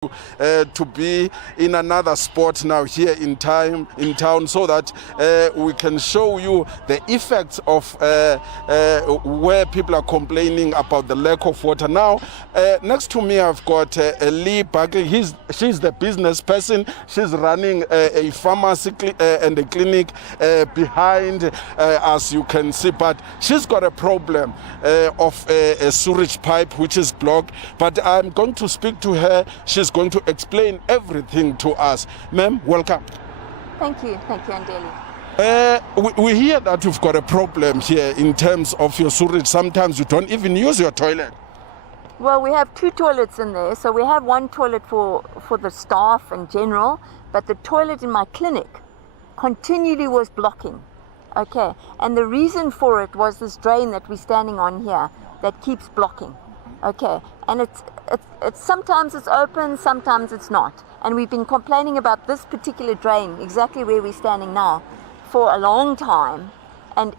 to be in another spot now here in town, so that we can show you the effects of where people are complaining about the lack of water. Now, next to me I've got Lee Buckley. She's the business person. She's running a pharmacy and a clinic behind, as you can see, but she's got a problem of a sewage pipe which is blocked. But I'm going to speak to her. She's going to explain everything to us. Ma'am, welcome. Thank you, Andeli. We hear that you've got a problem here in terms of your sewage. Sometimes you don't even use your toilet. Well, we have 2 toilets in there. So we have 1 toilet for the staff in general, but the toilet in my clinic continually was blocking. Okay, and the reason for it was this drain that we're standing on here that keeps blocking. Okay, and it's sometimes it's open, sometimes it's not. And we've been complaining about this particular drain, exactly where we're standing now, for a long time. And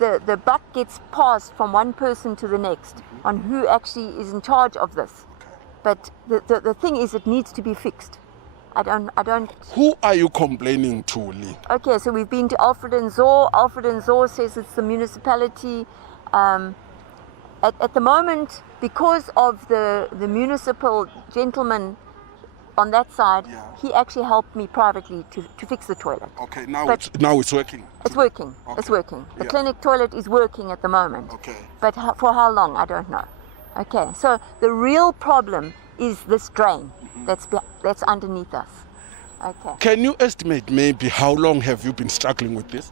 the buck gets passed from one person to the next on who actually is in charge of this. But the thing is, it needs to be fixed. I don't. Who are you complaining to, Lee? Okay, so we've been to Alfred and Zor. Alfred and Zor says it's the municipality. At the moment, because of the municipal gentleman on that side, he actually helped me privately to fix the toilet. Okay, now it's working. It's working. Okay. It's working. The clinic toilet is working at the moment. Okay. But for how long, I don't know. Okay, so the real problem is this drain that's underneath us. Okay. Can you estimate maybe how long have you been struggling with this?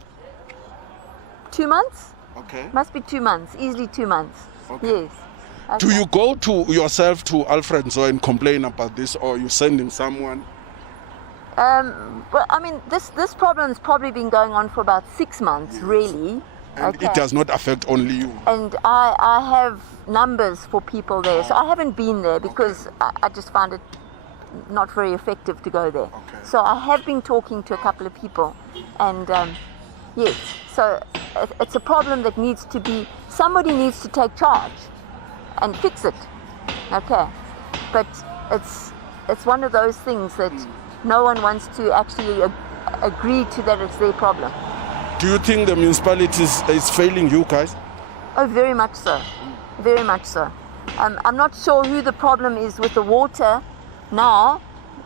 2 months? Okay. Must be 2 months, easily 2 months. Okay. Yes. Okay. Do you go to yourself to Alfred Zoe and complain about this, or you sending someone? Well, I mean, this problem's probably been going on for about 6 months, really. And it does not affect only you. And I have numbers for people there, so I haven't been there because I just find it not very effective to go there. Okay. So I have been talking to a couple of people, and yes, so it's a problem that somebody needs to take charge and fix it. Okay, but it's one of those things that no one wants to actually agree to that it's their problem. Do you think the municipality is failing you guys? Oh, very much so. Very much so. I'm not sure who the problem is with the water now.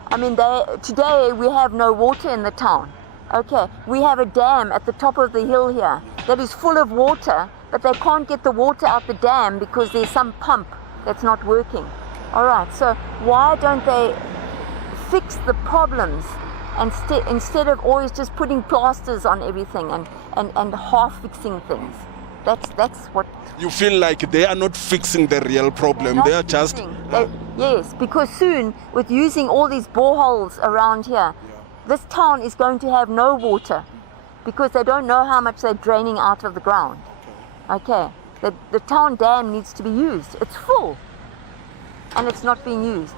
I mean, today we have no water in the town. Okay, we have a dam at the top of the hill here that is full of water, but they can't get the water out the dam because there's some pump that's not working. All right, so why don't they fix the problems instead of always just putting plasters on everything and half fixing things? That's what you feel like they are not fixing the real problem. They are just yes, because soon with using all these boreholes around here, this town is going to have no water because they don't know how much they're draining out of the ground. Okay, the town dam needs to be used. It's full and it's not being used.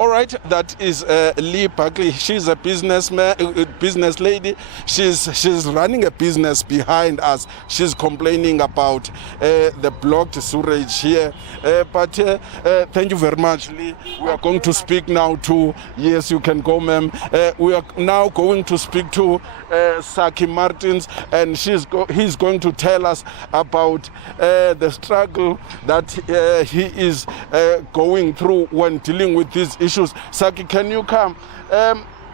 All right, that is Lee Buckley. She's a business lady. She's running a business behind us. She's complaining about the blocked sewage here. But thank you very much, Lee. We are going to speak now to, yes, you can go, ma'am. We are now going to speak to Saki Martins, and he's going to tell us about the struggle that he is going through when dealing with these issues. Saki, can you come?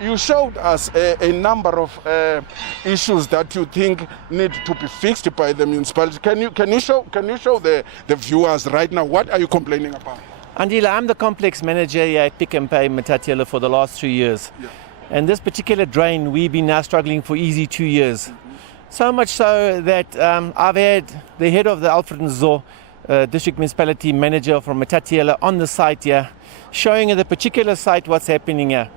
You showed us a number of issues that you think need to be fixed by the municipality. Can you show the viewers right now what are you complaining about? Andila, I'm the complex manager here at Pick n Pay Matatiele for the last 3 years. Yeah. And this particular drain, we've been now struggling for easy 2 years. So much so that I've had the head of the Alfred and Zor district municipality manager from Matatiele on the site here, showing at the particular site what's happening here.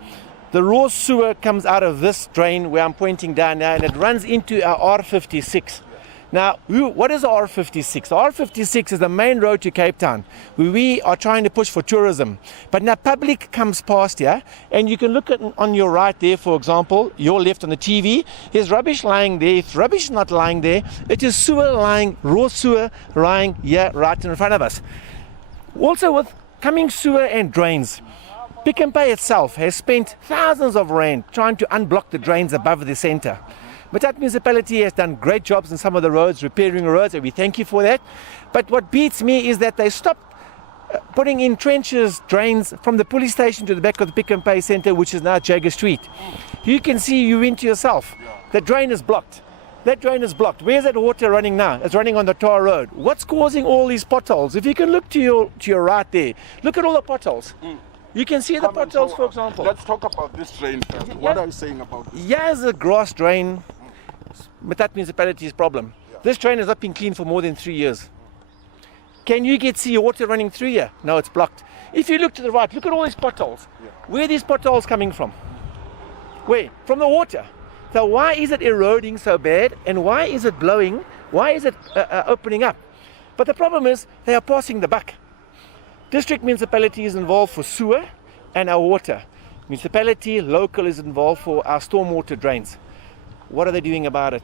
The raw sewer comes out of this drain where I'm pointing down now, and it runs into our R56. Now, what is R56? R56 is the main road to Cape Town, where we are trying to push for tourism. But now public comes past here, and you can look at on your right there, for example, your left on the TV, there's rubbish lying there. If rubbish is not lying there, it is sewer lying, raw sewer lying here right in front of us. Also with coming sewer and drains, Pick n Pay itself has spent thousands of rand trying to unblock the drains above the centre. Matat municipality has done great jobs in some of the roads, repairing roads, and we thank you for that. But what beats me is that they stopped putting in trenches, drains from the police station to the back of the Pick n Pay centre, which is now Jagger Street. You can see, you into yourself, the drain is blocked. That drain is blocked. Where's that water running now? It's running on the tar road. What's causing all these potholes? If you can look to your right there, look at all the potholes. You can see the potholes, for example. Let's talk about this drain first. What are you saying about this? Here's a grass drain, Matat municipality's problem. This drain has not been cleaned for more than 3 years. Can you see water running through here? No, it's blocked. If you look to the right, look at all these potholes. Where are these potholes coming from? Where? From the water. So why is it eroding so bad, and why is it blowing? Why is it opening up? But the problem is they are passing the buck. District municipality is involved for sewer and our water. Municipality, local is involved for our stormwater drains. What are they doing about it?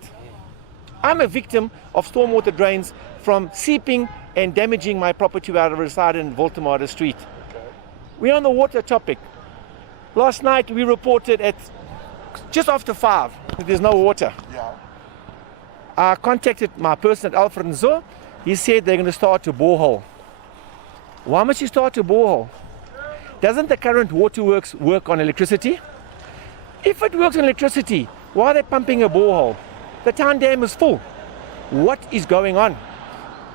I'm a victim of stormwater drains from seeping and damaging my property where I reside in Voltemade Street. We're on the water topic. Last night we reported at just after 5 that there's no water. I contacted my person at Alfred and Zo. He said they're going to start a borehole. Why must you start a borehole? Doesn't the current waterworks work on electricity? If it works on electricity, why are they pumping a borehole? The town dam is full. What is going on?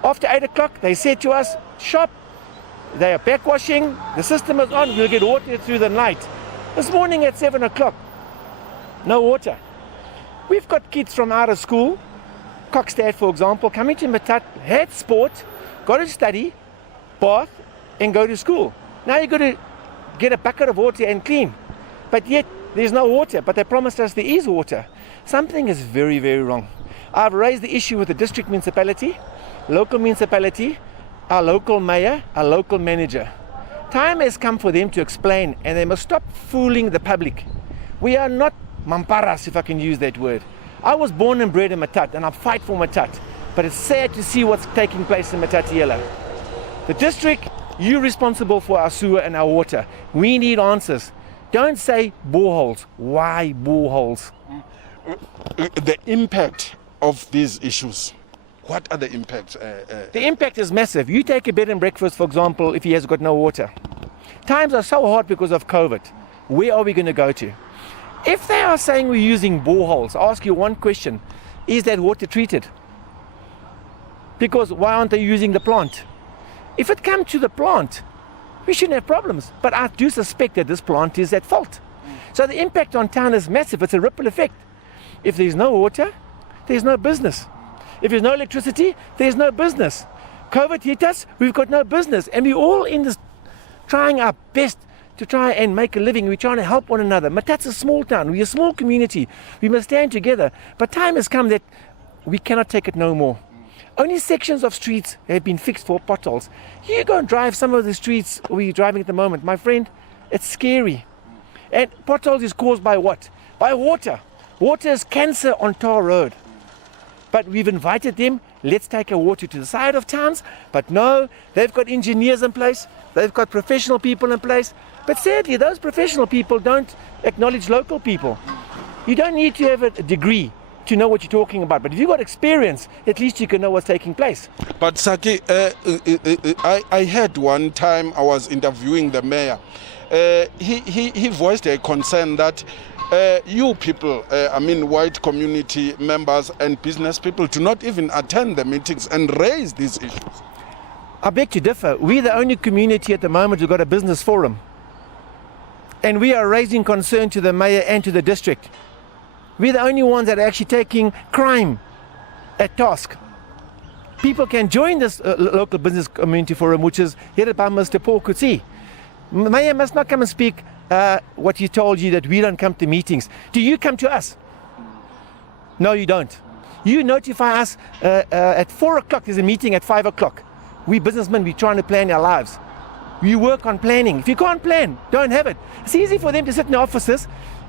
After 8 o'clock, they said to us, shop, they are backwashing, the system is on, we'll get water through the night. This morning at 7 o'clock, no water. We've got kids from out of school, Cockstad for example, coming to Matat, had sport, got to study, bath, and go to school. Now you've got to get a bucket of water and clean. But yet, there's no water, but they promised us there is water. Something is very, very wrong. I've raised the issue with the district municipality, local municipality, our local mayor, our local manager. Time has come for them to explain, and they must stop fooling the public. We are not mamparas, if I can use that word. I was born and bred in Matat, and I fight for Matat. But it's sad to see what's taking place in Matatiele. The district, you're responsible for our sewer and our water. We need answers. Don't say boreholes. Why boreholes? The impact of these issues. What are the impacts? The impact is massive. You take a bed and breakfast, for example, if he has got no water. Times are so hard because of COVID. Where are we going to go to? If they are saying we're using boreholes, I'll ask you one question. Is that water treated? Because why aren't they using the plant? If it comes to the plant, we shouldn't have problems. But I do suspect that this plant is at fault. So the impact on town is massive. It's a ripple effect. If there's no water, there's no business. If there's no electricity, there's no business. COVID hit us, we've got no business. And we're all in this trying our best to try and make a living. We're trying to help one another. Matat's a small town. We're a small community. We must stand together. But time has come that we cannot take it no more. Only sections of streets have been fixed for potholes. You go and drive some of the streets we're driving at the moment. My friend, it's scary. And potholes is caused by what? By water. Water is cancer on tar road. But we've invited them, let's take our water to the side of towns. But no, they've got engineers in place, they've got professional people in place. But sadly, those professional people don't acknowledge local people. You don't need to have a degree to know what you're talking about. But if you've got experience, at least you can know what's taking place. But Saki, I heard one time I was interviewing the mayor. He voiced a concern that you people, white community members and business people, do not even attend the meetings and raise these issues. I beg to differ. We're the only community at the moment who've got a business forum. And we are raising concern to the mayor and to the district. We're the only ones that are actually taking crime at task. People can join this local business community forum, which is headed by Mr. Paul Kutsi. The mayor must not come and speak what he told you, that we don't come to meetings. Do you come to us? No, you don't. You notify us at 4 o'clock. There's a meeting at 5 o'clock. We businessmen, we're trying to plan our lives. We work on planning. If you can't plan, don't have it. It's easy for them to sit in the offices.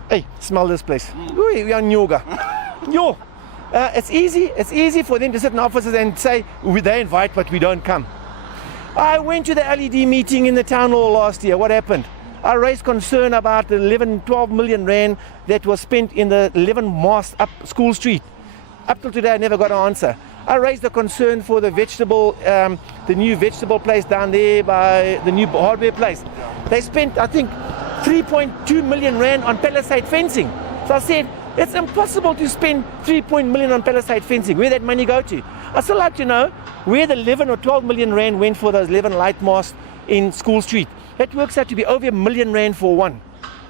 Hey, smell this place. We are in yoga. Yo. It's easy for them to sit in offices and say they invite but we don't come. I went to the LED meeting in the town hall last year. What happened? I raised concern about the 12 million rand that was spent in the 11 mast up School Street. Up till today, I never got an answer. I raised a concern for the new vegetable place down there by the new hardware place. They spent, I think, 3.2 million rand on palisade fencing. So I said, it's impossible to spend 3 million on palisade fencing. Where that money go to? I'd still like to know where the 11 or 12 million rand went for those 11 light masts in School Street. That works out to be over 1 million rand for one.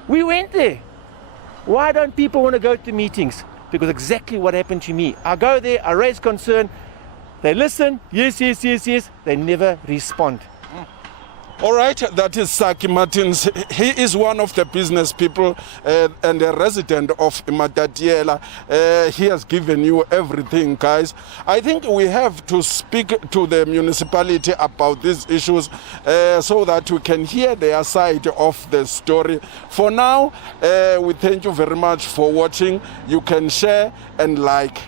We went there. Why don't people want to go to meetings? Because exactly what happened to me. I go there, I raise concern, they listen, yes, they never respond. All right, that is Saki Martins. He is one of the business people and a resident of Matatiele. He has given you everything, guys. I think we have to speak to the municipality about these issues so that we can hear their side of the story. For now, we thank you very much for watching. You can share and like.